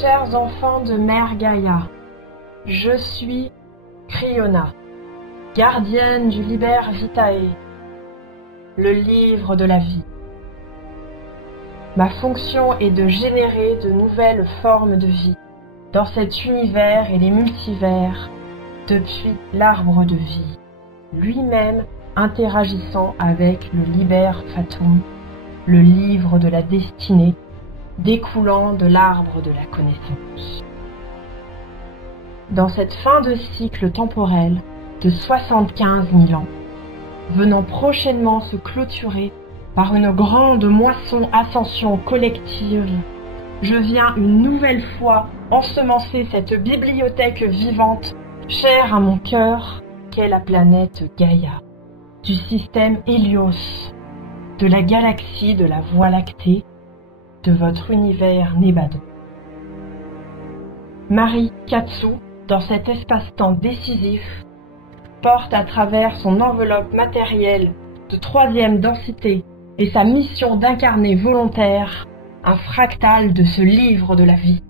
Chers enfants de Mère Gaïa, je suis Cryona, gardienne du Liber Vitae, le livre de la vie. Ma fonction est de générer de nouvelles formes de vie dans cet univers et les multivers depuis l'arbre de vie, lui-même interagissant avec le Liber Fatum, le livre de la destinée, découlant de l'arbre de la connaissance. Dans cette fin de cycle temporel de 75 000 ans, venant prochainement se clôturer par une grande moisson ascension collective, je viens une nouvelle fois ensemencer cette bibliothèque vivante, chère à mon cœur, qu'est la planète Gaïa, du système Hélios, de la galaxie de la Voie lactée, de votre univers Nébado. Marie Katsu, dans cet espace-temps décisif, porte à travers son enveloppe matérielle de 3e densité et sa mission d'incarner volontaire un fractal de ce livre de la vie,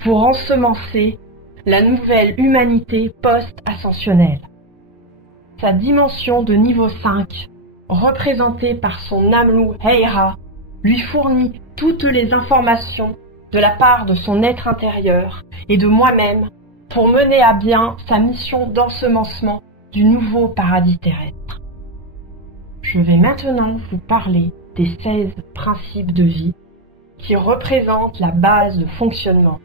pour ensemencer la nouvelle humanité post-ascensionnelle. Sa dimension de niveau 5, représentée par son Namlu Heira, lui fournit toutes les informations de la part de son être intérieur et de moi-même pour mener à bien sa mission d'ensemencement du nouveau paradis terrestre. Je vais maintenant vous parler des 16 principes de vie qui représentent la base de fonctionnement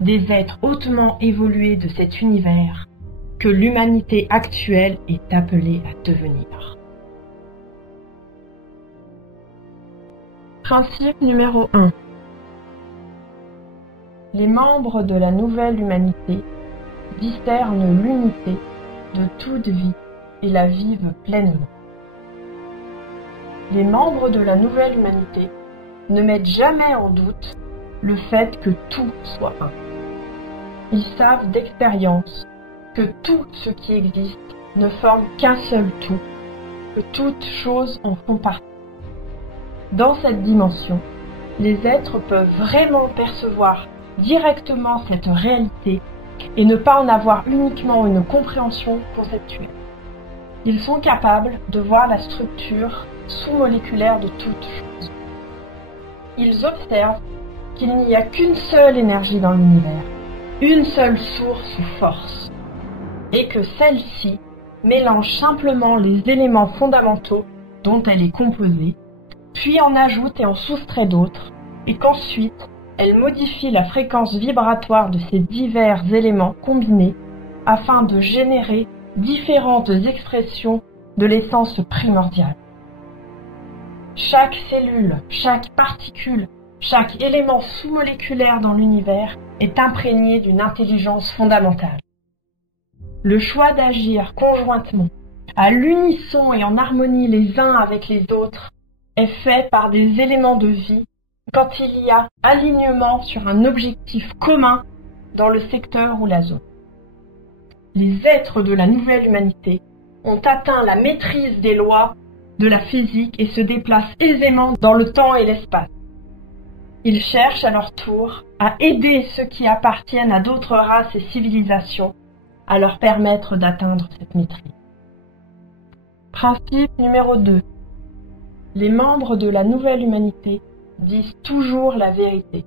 des êtres hautement évolués de cet univers que l'humanité actuelle est appelée à devenir. Principe numéro 1. Les membres de la nouvelle humanité discernent l'unité de toute vie et la vivent pleinement. Les membres de la nouvelle humanité ne mettent jamais en doute le fait que tout soit un. Ils savent d'expérience que tout ce qui existe ne forme qu'un seul tout, que toutes choses en font partie. Dans cette dimension, les êtres peuvent vraiment percevoir directement cette réalité et ne pas en avoir uniquement une compréhension conceptuelle. Ils sont capables de voir la structure sous-moléculaire de toute chose. Ils observent qu'il n'y a qu'une seule énergie dans l'univers, une seule source ou force, et que celle-ci mélange simplement les éléments fondamentaux dont elle est composée, puis en ajoute et en soustrait d'autres, et qu'ensuite elle modifie la fréquence vibratoire de ces divers éléments combinés afin de générer différentes expressions de l'essence primordiale. Chaque cellule, chaque particule, chaque élément sous-moléculaire dans l'univers est imprégné d'une intelligence fondamentale. Le choix d'agir conjointement, à l'unisson et en harmonie les uns avec les autres, est fait par des éléments de vie quand il y a alignement sur un objectif commun dans le secteur ou la zone. Les êtres de la nouvelle humanité ont atteint la maîtrise des lois de la physique et se déplacent aisément dans le temps et l'espace. Ils cherchent à leur tour à aider ceux qui appartiennent à d'autres races et civilisations à leur permettre d'atteindre cette maîtrise. Principe numéro 2. Les membres de la nouvelle humanité disent toujours la vérité.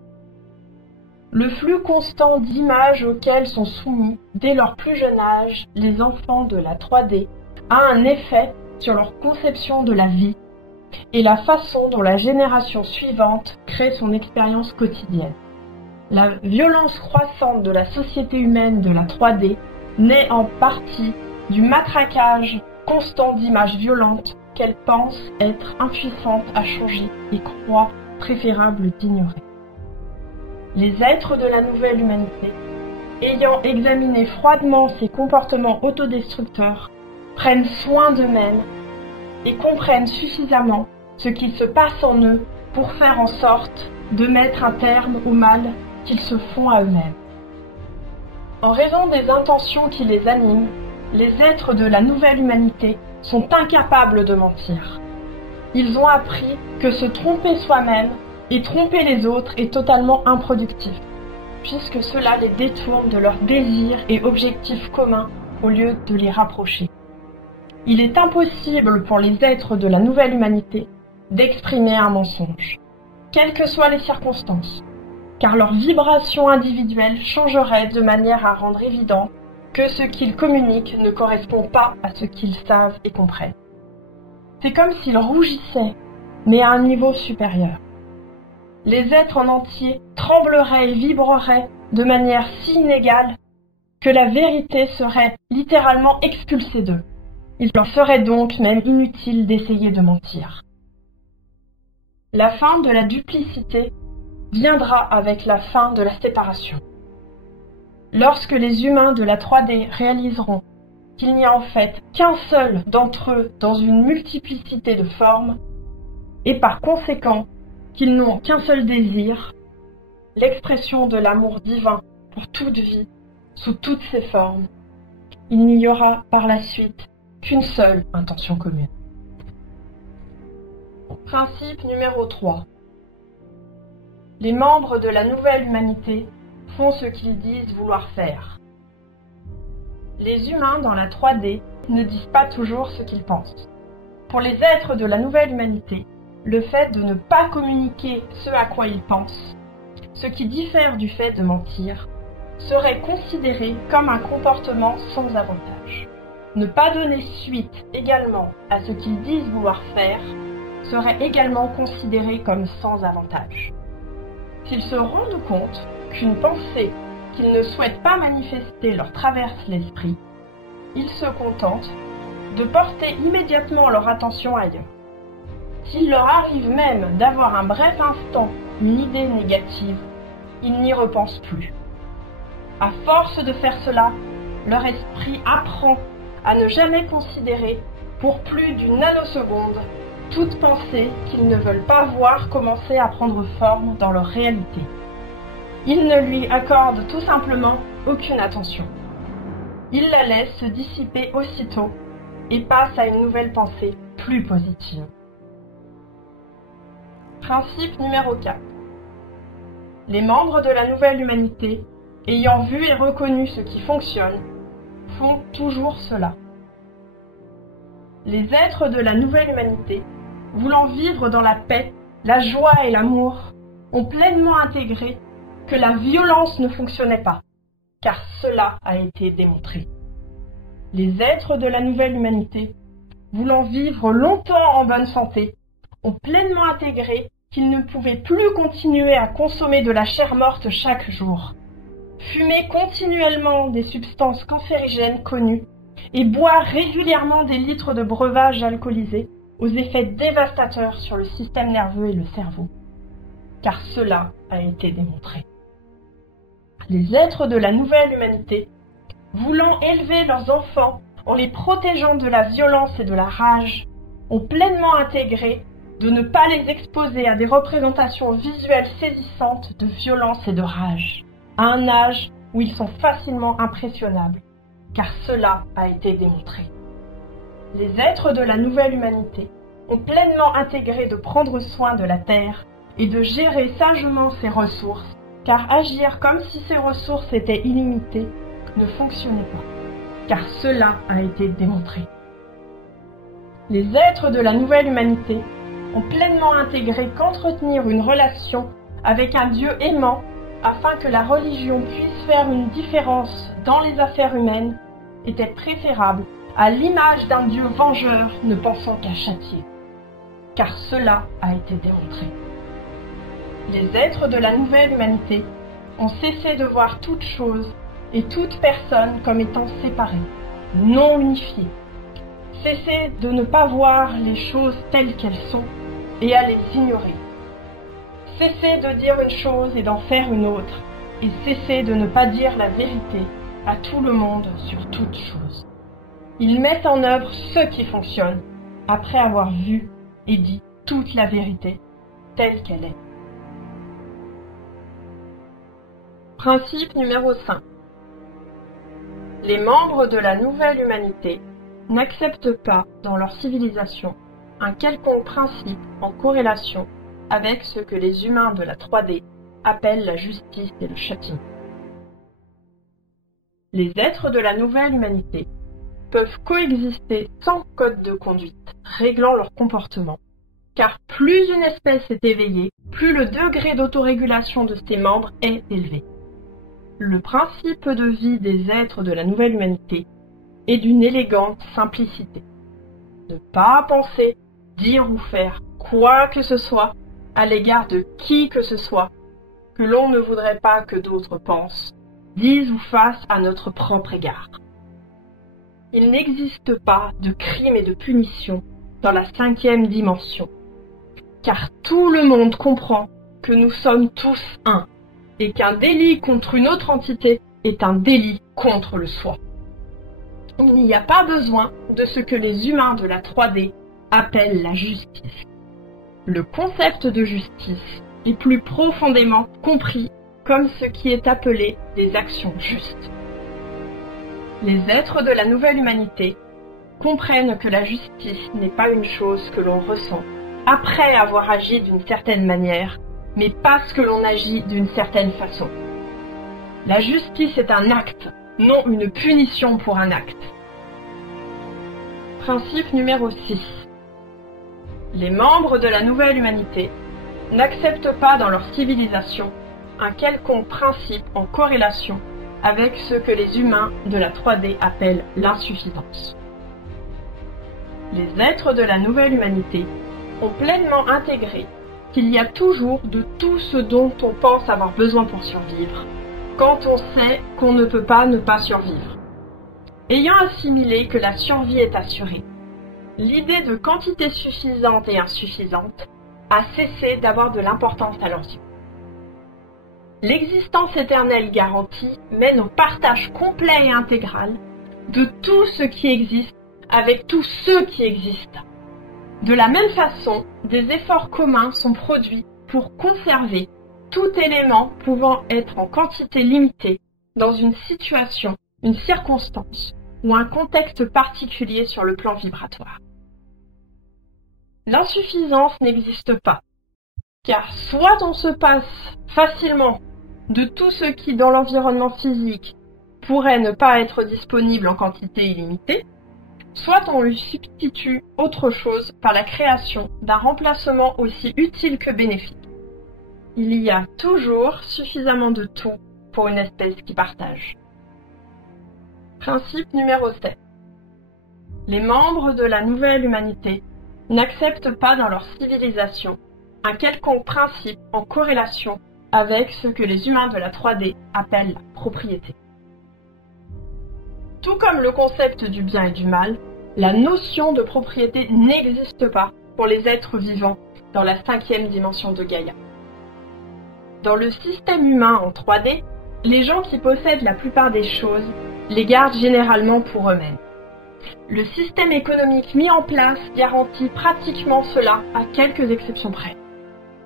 Le flux constant d'images auxquelles sont soumis, dès leur plus jeune âge, les enfants de la 3D a un effet sur leur conception de la vie et la façon dont la génération suivante crée son expérience quotidienne. La violence croissante de la société humaine de la 3D naît en partie du matraquage constant d'images violentes qu'elle pense être impuissante à changer et croit préférable d'ignorer. Les êtres de la nouvelle humanité, ayant examiné froidement ces comportements autodestructeurs, prennent soin d'eux-mêmes et comprennent suffisamment ce qui se passe en eux pour faire en sorte de mettre un terme au mal qu'ils se font à eux-mêmes. En raison des intentions qui les animent, les êtres de la nouvelle humanité sont incapables de mentir. Ils ont appris que se tromper soi-même et tromper les autres est totalement improductif. puisque cela les détourne de leurs désirs et objectifs communs au lieu de les rapprocher. Il est impossible pour les êtres de la nouvelle humanité d'exprimer un mensonge, quelles que soient les circonstances, car leur vibration individuelle changerait de manière à rendre évident que ce qu'ils communiquent ne correspond pas à ce qu'ils savent et comprennent. C'est comme s'ils rougissaient, mais à un niveau supérieur. Les êtres en entier trembleraient et vibreraient de manière si inégale que la vérité serait littéralement expulsée d'eux. Il leur serait donc même inutile d'essayer de mentir. La fin de la duplicité viendra avec la fin de la séparation. Lorsque les humains de la 3D réaliseront qu'il n'y a en fait qu'un seul d'entre eux dans une multiplicité de formes, et par conséquent qu'ils n'ont qu'un seul désir, l'expression de l'amour divin pour toute vie, sous toutes ses formes, il n'y aura par la suite qu'une seule intention commune. Principe numéro 3. Les membres de la nouvelle humanité font ce qu'ils disent vouloir faire. Les humains dans la 3D ne disent pas toujours ce qu'ils pensent. Pour les êtres de la nouvelle humanité, le fait de ne pas communiquer ce à quoi ils pensent, ce qui diffère du fait de mentir, serait considéré comme un comportement sans avantage. Ne pas donner suite également à ce qu'ils disent vouloir faire serait également considéré comme sans avantage. S'ils se rendent compte qu'une pensée qu'ils ne souhaitent pas manifester leur traverse l'esprit, ils se contentent de porter immédiatement leur attention ailleurs. S'il leur arrive même d'avoir un bref instant une idée négative, ils n'y repensent plus. À force de faire cela, leur esprit apprend à ne jamais considérer pour plus d'une nanoseconde toute pensée qu'ils ne veulent pas voir commencer à prendre forme dans leur réalité. Ils ne lui accordent tout simplement aucune attention. Ils la laissent se dissiper aussitôt et passent à une nouvelle pensée plus positive. Principe numéro 4. Les membres de la nouvelle humanité, ayant vu et reconnu ce qui fonctionne, font toujours cela. Les êtres de la nouvelle humanité, voulant vivre dans la paix, la joie et l'amour, ont pleinement intégré que la violence ne fonctionnait pas, car cela a été démontré. Les êtres de la nouvelle humanité, voulant vivre longtemps en bonne santé, ont pleinement intégré qu'ils ne pouvaient plus continuer à consommer de la chair morte chaque jour, fumer continuellement des substances cancérigènes connues et boire régulièrement des litres de breuvage alcoolisé aux effets dévastateurs sur le système nerveux et le cerveau, car cela a été démontré. Les êtres de la nouvelle humanité, voulant élever leurs enfants en les protégeant de la violence et de la rage, ont pleinement intégré de ne pas les exposer à des représentations visuelles saisissantes de violence et de rage, à un âge où ils sont facilement impressionnables, car cela a été démontré. Les êtres de la nouvelle humanité ont pleinement intégré de prendre soin de la Terre et de gérer sagement ses ressources, car agir comme si ces ressources étaient illimitées ne fonctionnait pas, car cela a été démontré. Les êtres de la nouvelle humanité ont pleinement intégré qu'entretenir une relation avec un Dieu aimant afin que la religion puisse faire une différence dans les affaires humaines était préférable à l'image d'un Dieu vengeur ne pensant qu'à châtier, car cela a été démontré. Les êtres de la nouvelle humanité ont cessé de voir toute chose et toute personne comme étant séparées, non unifiées, cessé de ne pas voir les choses telles qu'elles sont et à les ignorer, cessé de dire une chose et d'en faire une autre, et cessé de ne pas dire la vérité à tout le monde sur toute chose. Ils mettent en œuvre ce qui fonctionne, après avoir vu et dit toute la vérité telle qu'elle est. Principe numéro 5. Les membres de la nouvelle humanité n'acceptent pas dans leur civilisation un quelconque principe en corrélation avec ce que les humains de la 3D appellent la justice et le châtiment. Les êtres de la nouvelle humanité peuvent coexister sans code de conduite réglant leur comportement, car plus une espèce est éveillée, plus le degré d'autorégulation de ses membres est élevé. Le principe de vie des êtres de la nouvelle humanité est d'une élégante simplicité. Ne pas penser, dire ou faire quoi que ce soit à l'égard de qui que ce soit que l'on ne voudrait pas que d'autres pensent, disent ou fassent à notre propre égard. Il n'existe pas de crime et de punition dans la 5e dimension, car tout le monde comprend que nous sommes tous un, et qu'un délit contre une autre entité est un délit contre le soi. Il n'y a pas besoin de ce que les humains de la 3D appellent la justice. Le concept de justice est plus profondément compris comme ce qui est appelé des actions justes. Les êtres de la nouvelle humanité comprennent que la justice n'est pas une chose que l'on ressent après avoir agi d'une certaine manière, mais parce que l'on agit d'une certaine façon. La justice est un acte, non une punition pour un acte. Principe numéro 6. Les membres de la nouvelle humanité n'acceptent pas dans leur civilisation un quelconque principe en corrélation avec ce que les humains de la 3D appellent l'insuffisance. Les êtres de la nouvelle humanité ont pleinement intégré qu'il y a toujours de tout ce dont on pense avoir besoin pour survivre, quand on sait qu'on ne peut pas ne pas survivre. Ayant assimilé que la survie est assurée, l'idée de quantité suffisante et insuffisante a cessé d'avoir de l'importance à leurs yeux. L'existence éternelle garantie mène au partage complet et intégral de tout ce qui existe avec tous ceux qui existent. De la même façon, des efforts communs sont produits pour conserver tout élément pouvant être en quantité limitée dans une situation, une circonstance ou un contexte particulier sur le plan vibratoire. L'insuffisance n'existe pas, car soit on se passe facilement de tout ce qui, dans l'environnement physique, pourrait ne pas être disponible en quantité illimitée, soit on lui substitue autre chose par la création d'un remplacement aussi utile que bénéfique. Il y a toujours suffisamment de tout pour une espèce qui partage. Principe numéro 7. Les membres de la nouvelle humanité n'acceptent pas dans leur civilisation un quelconque principe en corrélation avec ce que les humains de la 3D appellent la propriété. Tout comme le concept du bien et du mal, la notion de propriété n'existe pas pour les êtres vivants dans la 5e dimension de Gaïa. Dans le système humain en 3D, les gens qui possèdent la plupart des choses les gardent généralement pour eux-mêmes. Le système économique mis en place garantit pratiquement cela à quelques exceptions près,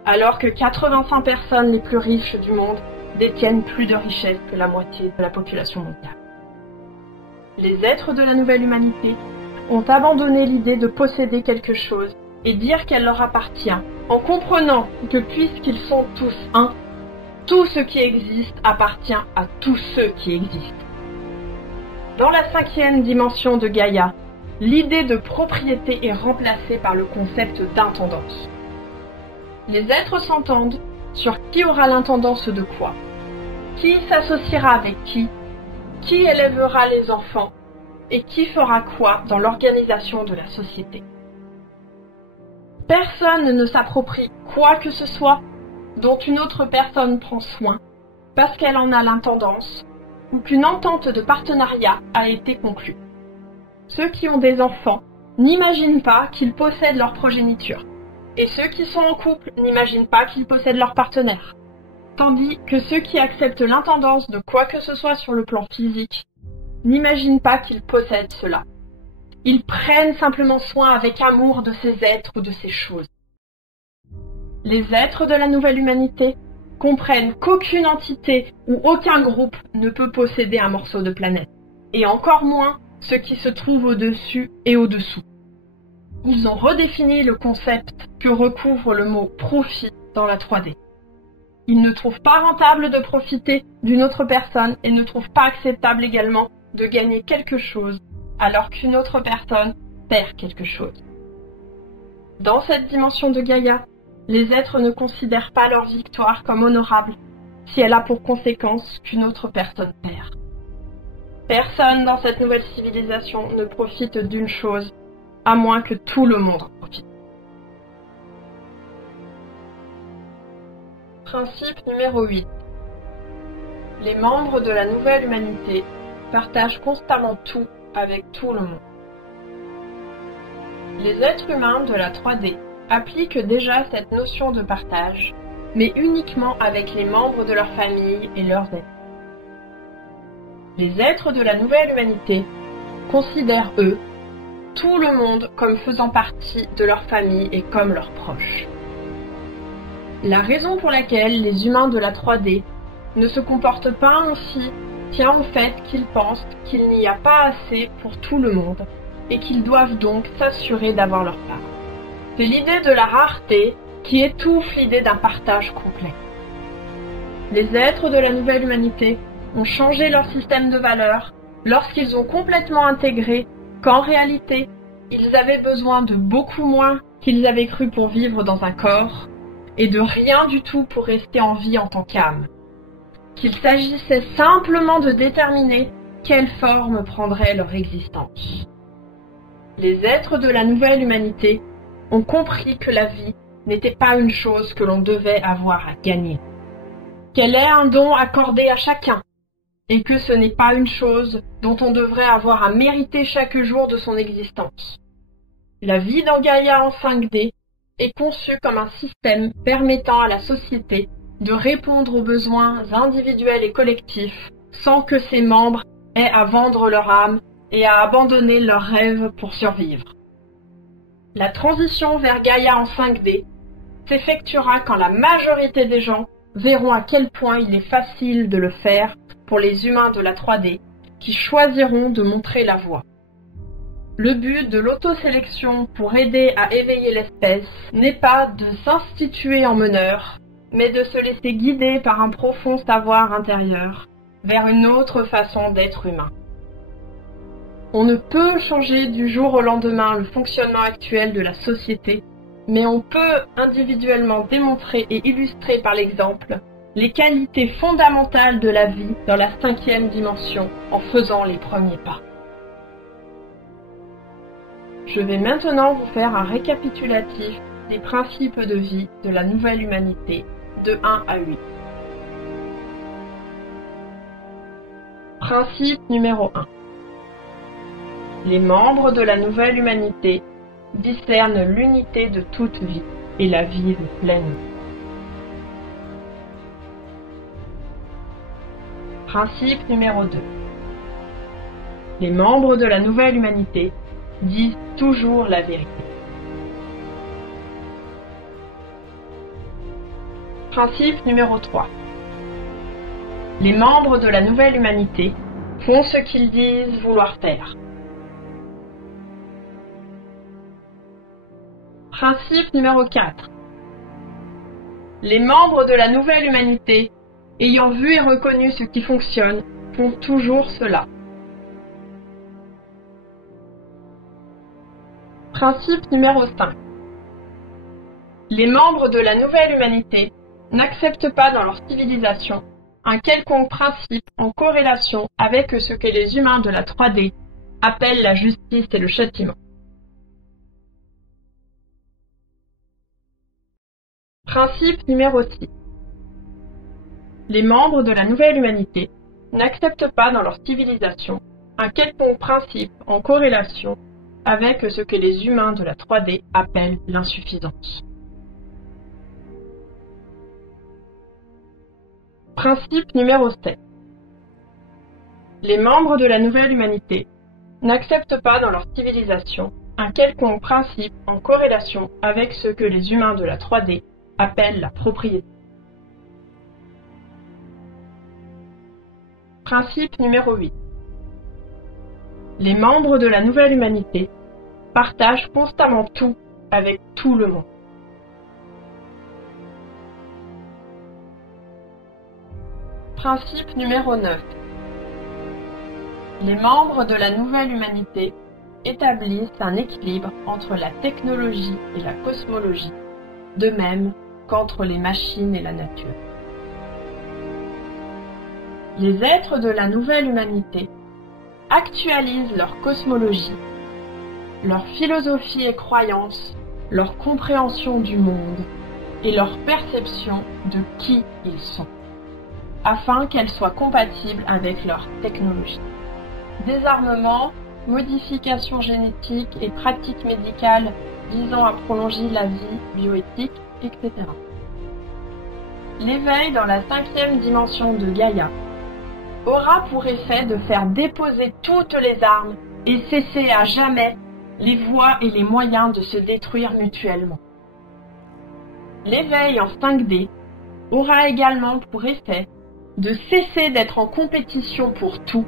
alors que 85 personnes les plus riches du monde détiennent plus de richesses que la moitié de la population mondiale. Les êtres de la nouvelle humanité ont abandonné l'idée de posséder quelque chose et dire qu'elle leur appartient, en comprenant que puisqu'ils sont tous un, tout ce qui existe appartient à tous ceux qui existent. Dans la 5e dimension de Gaïa, l'idée de propriété est remplacée par le concept d'intendance. Les êtres s'entendent sur qui aura l'intendance de quoi, qui s'associera avec qui élèvera les enfants et qui fera quoi dans l'organisation de la société. Personne ne s'approprie quoi que ce soit dont une autre personne prend soin parce qu'elle en a l'intendance ou qu'une entente de partenariat a été conclue. Ceux qui ont des enfants n'imaginent pas qu'ils possèdent leur progéniture, et ceux qui sont en couple n'imaginent pas qu'ils possèdent leur partenaire. Tandis que ceux qui acceptent l'intendance de quoi que ce soit sur le plan physique n'imaginent pas qu'ils possèdent cela. Ils prennent simplement soin avec amour de ces êtres ou de ces choses. Les êtres de la nouvelle humanité comprennent qu'aucune entité ou aucun groupe ne peut posséder un morceau de planète, et encore moins ce qui se trouve au-dessus et au-dessous. Ils ont redéfini le concept que recouvre le mot profit dans la 3D. Ils ne trouvent pas rentable de profiter d'une autre personne et ne trouvent pas acceptable également de gagner quelque chose alors qu'une autre personne perd quelque chose. Dans cette dimension de Gaïa, les êtres ne considèrent pas leur victoire comme honorable si elle a pour conséquence qu'une autre personne perd. Personne dans cette nouvelle civilisation ne profite d'une chose, à moins que tout le monde en profite. Principe numéro 8. Les membres de la nouvelle humanité partagent constamment tout avec tout le monde. Les êtres humains de la 3D appliquent déjà cette notion de partage, mais uniquement avec les membres de leur famille et leurs amis. Les êtres de la nouvelle humanité considèrent, eux, tout le monde comme faisant partie de leur famille et comme leurs proches. La raison pour laquelle les humains de la 3D ne se comportent pas ainsi tient au fait qu'ils pensent qu'il n'y a pas assez pour tout le monde et qu'ils doivent donc s'assurer d'avoir leur part. C'est l'idée de la rareté qui étouffe l'idée d'un partage complet. Les êtres de la nouvelle humanité ont changé leur système de valeurs lorsqu'ils ont complètement intégré qu'en réalité, ils avaient besoin de beaucoup moins qu'ils avaient cru pour vivre dans un corps et de rien du tout pour rester en vie en tant qu'âme. Qu'il s'agissait simplement de déterminer quelle forme prendrait leur existence. Les êtres de la nouvelle humanité ont compris que la vie n'était pas une chose que l'on devait avoir à gagner, qu'elle est un don accordé à chacun, et que ce n'est pas une chose dont on devrait avoir à mériter chaque jour de son existence. La vie dans Gaïa en 5D est conçue comme un système permettant à la société de répondre aux besoins individuels et collectifs sans que ses membres aient à vendre leur âme et à abandonner leurs rêves pour survivre. La transition vers Gaïa en 5D s'effectuera quand la majorité des gens verront à quel point il est facile de le faire pour les humains de la 3D qui choisiront de montrer la voie. Le but de l'autosélection pour aider à éveiller l'espèce n'est pas de s'instituer en meneur, mais de se laisser guider par un profond savoir intérieur vers une autre façon d'être humain. On ne peut changer du jour au lendemain le fonctionnement actuel de la société, mais on peut individuellement démontrer et illustrer par l'exemple les qualités fondamentales de la vie dans la 5e dimension en faisant les premiers pas. Je vais maintenant vous faire un récapitulatif des principes de vie de la nouvelle humanité de 1 à 8. Principe numéro 1. Les membres de la nouvelle humanité discernent l'unité de toute vie et la vivent pleinement. Principe numéro 2. Les membres de la nouvelle humanité disent toujours la vérité. Principe numéro 3. Les membres de la nouvelle humanité font ce qu'ils disent vouloir faire. Principe numéro 4. Les membres de la nouvelle humanité, ayant vu et reconnu ce qui fonctionne, font toujours cela. Principe numéro 5. Les membres de la nouvelle humanité n'acceptent pas dans leur civilisation un quelconque principe en corrélation avec ce que les humains de la 3D appellent la justice et le châtiment. Principe numéro 6. Les membres de la nouvelle humanité n'acceptent pas dans leur civilisation un quelconque principe en corrélation avec ce que les humains de la 3D appellent l'insuffisance. Principe numéro 7. Les membres de la nouvelle humanité n'acceptent pas dans leur civilisation un quelconque principe en corrélation avec ce que les humains de la 3D appellent la propriété. Principe numéro 8. Les membres de la nouvelle humanité partagent constamment tout avec tout le monde. Principe numéro 9. Les membres de la nouvelle humanité établissent un équilibre entre la technologie et la cosmologie, de même qu'entre les machines et la nature. Les êtres de la nouvelle humanité actualisent leur cosmologie, leur philosophie et croyances, leur compréhension du monde et leur perception de qui ils sont, afin qu'elle soit compatible avec leur technologie. Désarmement, modification génétique et pratiques médicales visant à prolonger la vie, bioéthique, etc. L'éveil dans la 5e dimension de Gaïa aura pour effet de faire déposer toutes les armes et cesser à jamais les voies et les moyens de se détruire mutuellement. L'éveil en 5D aura également pour effet de cesser d'être en compétition pour tout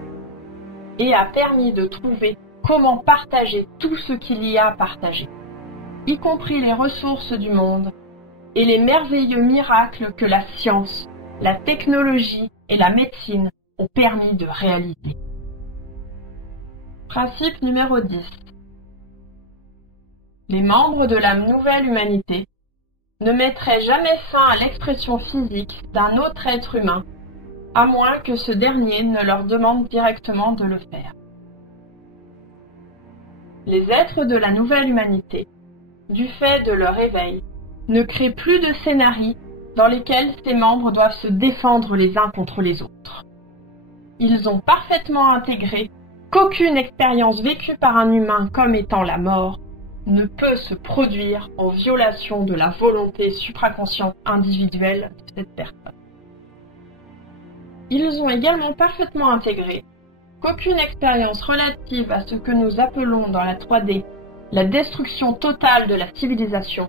et a permis de trouver comment partager tout ce qu'il y a à partager, y compris les ressources du monde et les merveilleux miracles que la science, la technologie et la médecine ont permis de réaliser. Principe numéro 10. Les membres de la nouvelle humanité ne mettraient jamais fin à l'expression physique d'un autre être humain, à moins que ce dernier ne leur demande directement de le faire. Les êtres de la nouvelle humanité, du fait de leur éveil, ne créent plus de scénarios dans lesquels ces membres doivent se défendre les uns contre les autres. Ils ont parfaitement intégré qu'aucune expérience vécue par un humain comme étant la mort ne peut se produire en violation de la volonté supraconsciente individuelle de cette personne. Ils ont également parfaitement intégré qu'aucune expérience relative à ce que nous appelons dans la 3D la destruction totale de la civilisation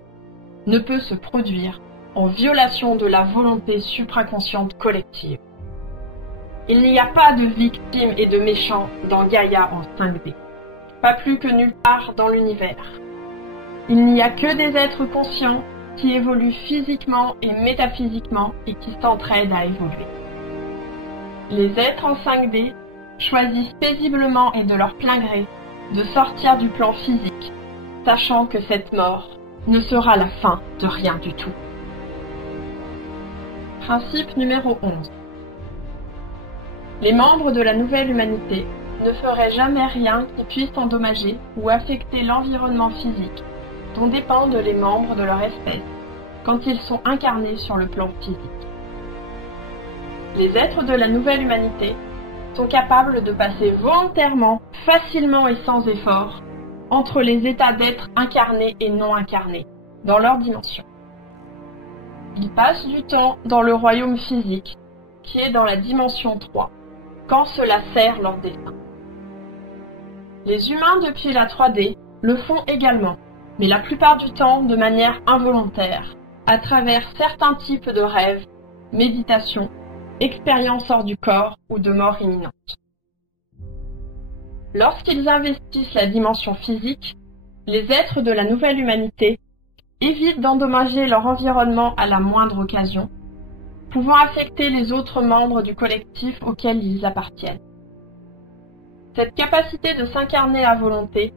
ne peut se produire en violation de la volonté supraconsciente collective. Il n'y a pas de victimes et de méchants dans Gaïa en 5D, pas plus que nulle part dans l'univers. Il n'y a que des êtres conscients qui évoluent physiquement et métaphysiquement et qui s'entraident à évoluer. Les êtres en 5D choisissent paisiblement et de leur plein gré de sortir du plan physique, sachant que cette mort ne sera la fin de rien du tout. Principe numéro 11. Les membres de la nouvelle humanité ne feraient jamais rien qui puisse endommager ou affecter l'environnement physique dont dépendent les membres de leur espèce quand ils sont incarnés sur le plan physique. Les êtres de la nouvelle humanité sont capables de passer volontairement, facilement et sans effort entre les états d'être incarnés et non incarnés dans leur dimension. Ils passent du temps dans le royaume physique, qui est dans la dimension 3, quand cela sert leur dessein. Les humains depuis la 3D le font également, mais la plupart du temps de manière involontaire, à travers certains types de rêves, méditation, expériences hors du corps ou de mort imminente. Lorsqu'ils investissent la dimension physique, les êtres de la nouvelle humanité évitent d'endommager leur environnement à la moindre occasion, pouvant affecter les autres membres du collectif auquel ils appartiennent. Cette capacité de s'incarner à volonté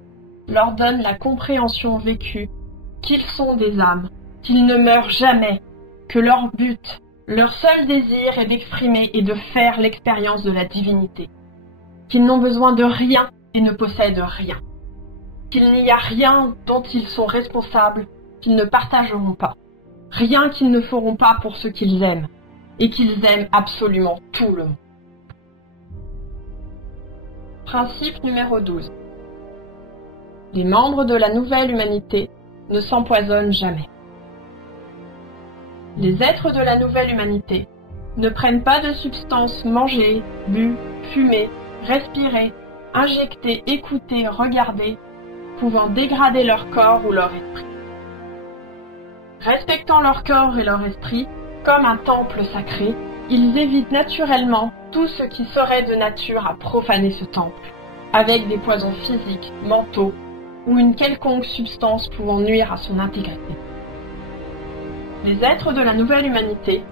leur donne la compréhension vécue qu'ils sont des âmes, qu'ils ne meurent jamais, que leur but, leur seul désir est d'exprimer et de faire l'expérience de la divinité, qu'ils n'ont besoin de rien et ne possèdent rien, qu'il n'y a rien dont ils sont responsables qu'ils ne partageront pas, rien qu'ils ne feront pas pour ceux qu'ils aiment, et qu'ils aiment absolument tout le monde. Principe numéro 12. Les membres de la nouvelle humanité ne s'empoisonnent jamais. Les êtres de la nouvelle humanité ne prennent pas de substances mangées, bues, fumées, respirées, injectées, écoutées, regardées, pouvant dégrader leur corps ou leur esprit. Respectant leur corps et leur esprit comme un temple sacré, ils évitent naturellement tout ce qui serait de nature à profaner ce temple, avec des poisons physiques, mentaux ou une quelconque substance pouvant nuire à son intégrité. Les êtres de la nouvelle humanité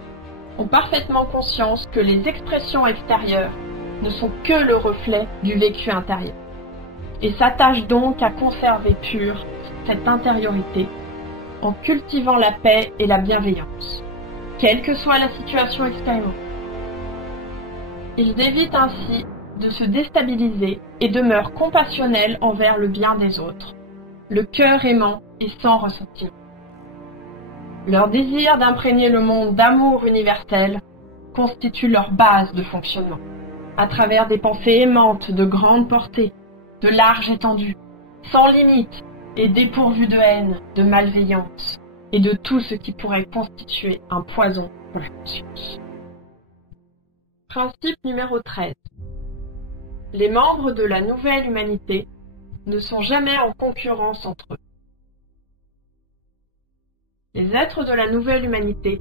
ont parfaitement conscience que les expressions extérieures ne sont que le reflet du vécu intérieur et s'attachent donc à conserver pure cette intériorité en cultivant la paix et la bienveillance, quelle que soit la situation expérimentée. Ils évitent ainsi de se déstabiliser et demeurent compassionnels envers le bien des autres, le cœur aimant et sans ressentiment. Leur désir d'imprégner le monde d'amour universel constitue leur base de fonctionnement, à travers des pensées aimantes de grande portée, de large étendue, sans limite et dépourvues de haine, de malveillance et de tout ce qui pourrait constituer un poison pour la conscience. Principe numéro 13. Les membres de la nouvelle humanité ne sont jamais en concurrence entre eux. Les êtres de la nouvelle humanité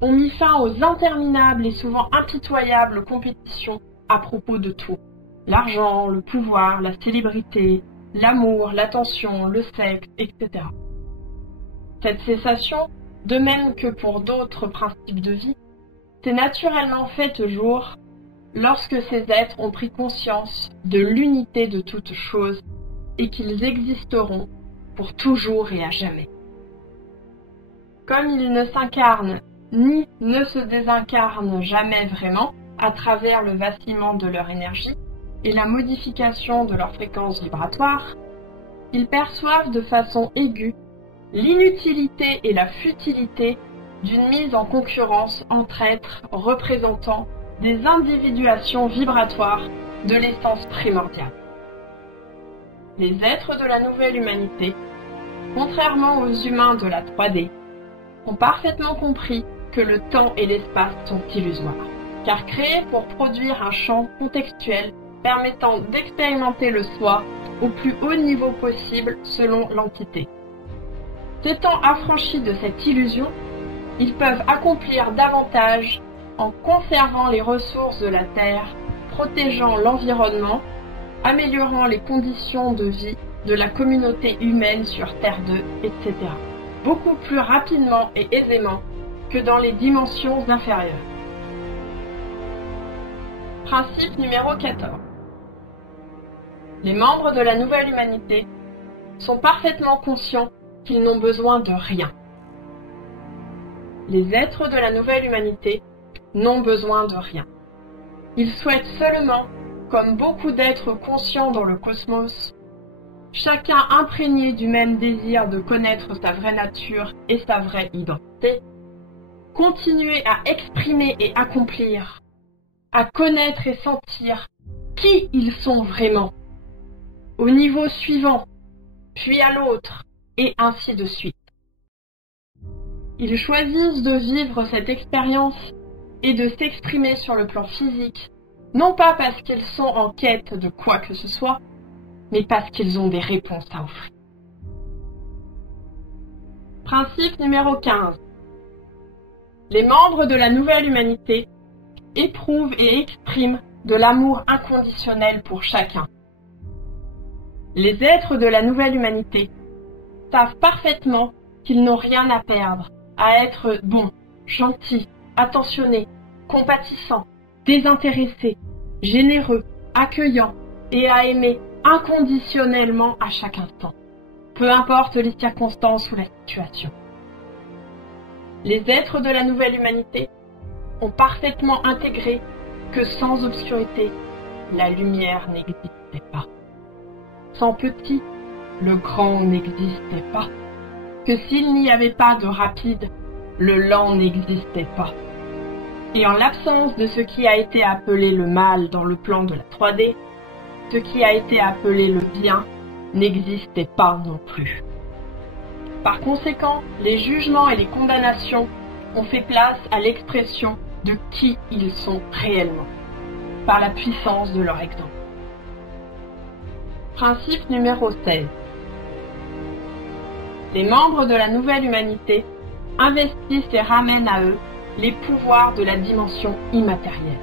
ont mis fin aux interminables et souvent impitoyables compétitions à propos de tout. L'argent, le pouvoir, la célébrité, l'amour, l'attention, le sexe, etc. Cette cessation, de même que pour d'autres principes de vie, s'est naturellement faite jour lorsque ces êtres ont pris conscience de l'unité de toutes choses et qu'ils existeront pour toujours et à jamais. Comme ils ne s'incarnent ni ne se désincarnent jamais vraiment à travers le vacillement de leur énergie et la modification de leur fréquence vibratoire, ils perçoivent de façon aiguë l'inutilité et la futilité d'une mise en concurrence entre êtres représentant des individuations vibratoires de l'essence primordiale. Les êtres de la nouvelle humanité, contrairement aux humains de la 3D, ont parfaitement compris que le temps et l'espace sont illusoires, car créés pour produire un champ contextuel permettant d'expérimenter le soi au plus haut niveau possible selon l'entité. S'étant affranchis de cette illusion, ils peuvent accomplir davantage en conservant les ressources de la Terre, protégeant l'environnement, améliorant les conditions de vie de la communauté humaine sur Terre 2, etc. Beaucoup plus rapidement et aisément que dans les dimensions inférieures. Principe numéro 14. Les membres de la nouvelle humanité sont parfaitement conscients qu'ils n'ont besoin de rien. Les êtres de la nouvelle humanité n'ont besoin de rien. Ils souhaitent seulement, comme beaucoup d'êtres conscients dans le cosmos, chacun imprégné du même désir de connaître sa vraie nature et sa vraie identité, continuer à exprimer et accomplir, à connaître et sentir qui ils sont vraiment, au niveau suivant, puis à l'autre, et ainsi de suite. Ils choisissent de vivre cette expérience et de s'exprimer sur le plan physique, non pas parce qu'ils sont en quête de quoi que ce soit, mais parce qu'ils ont des réponses à offrir. Principe numéro 15. Les membres de la nouvelle humanité éprouvent et expriment de l'amour inconditionnel pour chacun. Les êtres de la nouvelle humanité savent parfaitement qu'ils n'ont rien à perdre à être bons, gentils, attentionnés, compatissants, désintéressés, généreux, accueillants et à aimer inconditionnellement à chaque instant, peu importe les circonstances ou la situation. Les êtres de la nouvelle humanité ont parfaitement intégré que sans obscurité, la lumière n'existait pas. Sans petit, le grand n'existait pas. Que s'il n'y avait pas de rapide, le lent n'existait pas. Et en l'absence de ce qui a été appelé le mal dans le plan de la 3D, ce qui a été appelé le bien n'existait pas non plus. Par conséquent, les jugements et les condamnations ont fait place à l'expression de qui ils sont réellement, par la puissance de leur exemple. Principe numéro 16. Les membres de la nouvelle humanité investissent et ramènent à eux les pouvoirs de la dimension immatérielle.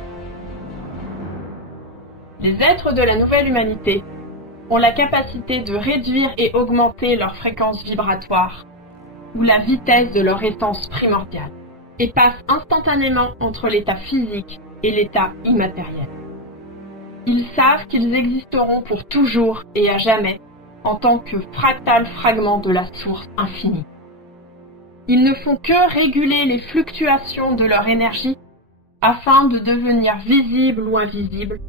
Les êtres de la nouvelle humanité ont la capacité de réduire et augmenter leur fréquence vibratoire ou la vitesse de leur essence primordiale, et passent instantanément entre l'état physique et l'état immatériel. Ils savent qu'ils existeront pour toujours et à jamais en tant que fractal fragments de la source infinie. Ils ne font que réguler les fluctuations de leur énergie afin de devenir visibles ou invisibles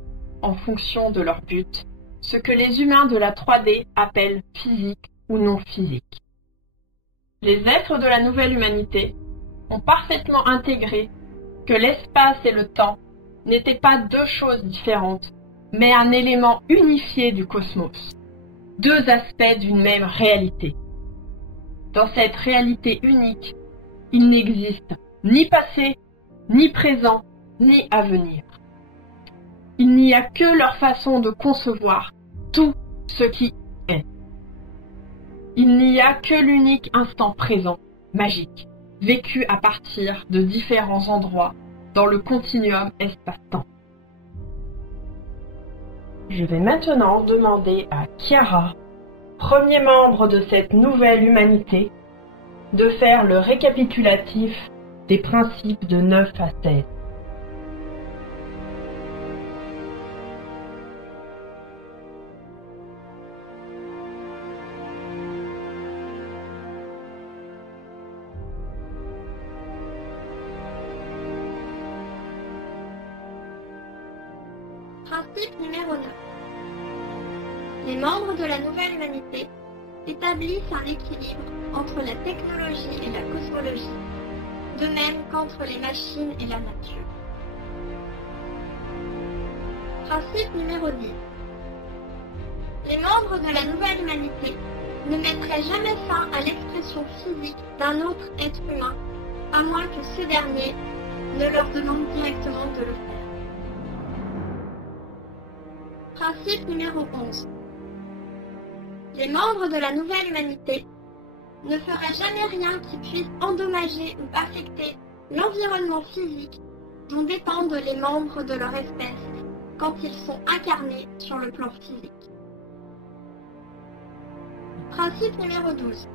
en fonction de leur but, ce que les humains de la 3D appellent physique ou non physique. Les êtres de la nouvelle humanité ont parfaitement intégré que l'espace et le temps n'étaient pas deux choses différentes, mais un élément unifié du cosmos, deux aspects d'une même réalité. Dans cette réalité unique, il n'existe ni passé, ni présent, ni avenir. Il n'y a que leur façon de concevoir tout ce qui est. Il n'y a que l'unique instant présent, magique, vécu à partir de différents endroits dans le continuum espace-temps. Je vais maintenant demander à Chiara, premier membre de cette nouvelle humanité, de faire le récapitulatif des principes de 9 à 16. Principe numéro 9. Les membres de la nouvelle humanité établissent un équilibre entre la technologie et la cosmologie, de même qu'entre les machines et la nature. Principe numéro 10. Les membres de la nouvelle humanité ne mettraient jamais fin à l'expression physique d'un autre être humain, à moins que ce dernier ne leur demande directement de le faire. Principe numéro 11. Les membres de la nouvelle humanité ne feraient jamais rien qui puisse endommager ou affecter l'environnement physique dont dépendent les membres de leur espèce quand ils sont incarnés sur le plan physique. Principe numéro 12.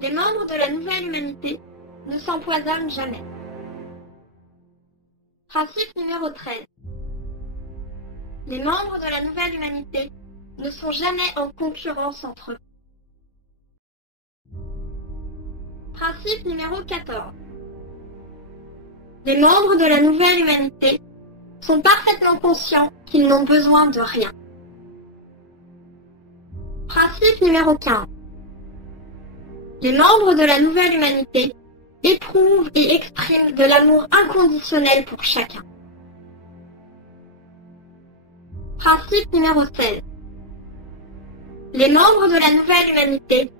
Les membres de la nouvelle humanité ne s'empoisonnent jamais. Principe numéro 13. Les membres de la nouvelle humanité ne sont jamais en concurrence entre eux. Principe numéro 14. Les membres de la nouvelle humanité sont parfaitement conscients qu'ils n'ont besoin de rien. Principe numéro 15. Les membres de la nouvelle humanité éprouvent et expriment de l'amour inconditionnel pour chacun. Principe numéro 16. Les membres de la nouvelle humanité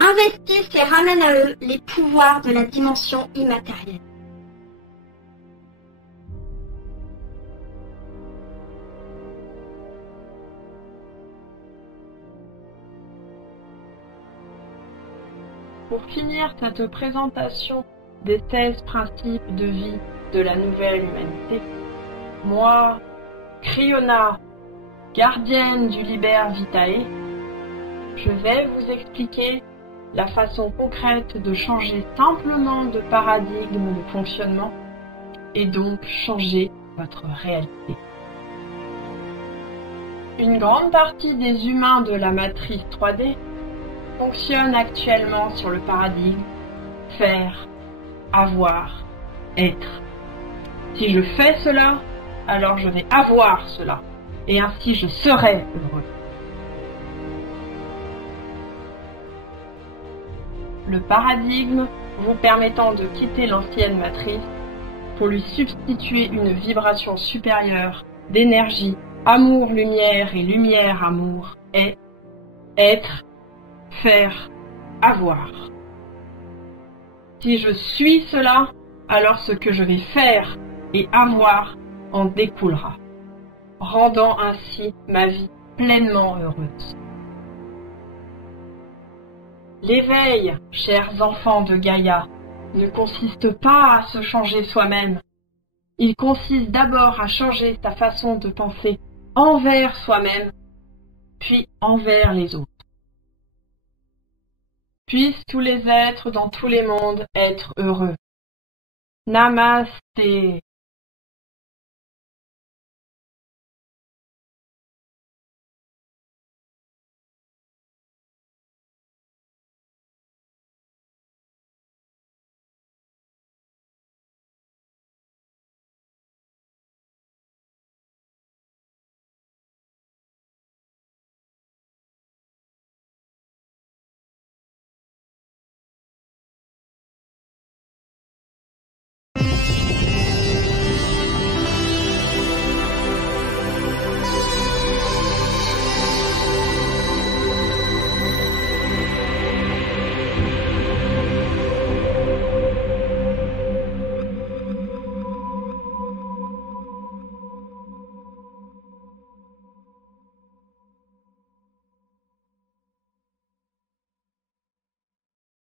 investissent et ramènent à eux les pouvoirs de la dimension immatérielle. Pour finir cette présentation des 16 principes de vie de la nouvelle humanité, moi, Cryona, gardienne du Liber Vitae, je vais vous expliquer la façon concrète de changer simplement de paradigme de fonctionnement et donc changer votre réalité. Une grande partie des humains de la matrice 3D fonctionnent actuellement sur le paradigme faire, avoir, être. Si je fais cela, alors je vais avoir cela, et ainsi je serai heureux. Le paradigme vous permettant de quitter l'ancienne matrice pour lui substituer une vibration supérieure d'énergie, amour, lumière et lumière, amour, est être, faire, avoir. Si je suis cela, alors ce que je vais faire et avoir en découlera, rendant ainsi ma vie pleinement heureuse. L'éveil, chers enfants de Gaïa, ne consiste pas à se changer soi-même. Il consiste d'abord à changer sa façon de penser envers soi-même, puis envers les autres. Puissent tous les êtres dans tous les mondes être heureux. Namasté.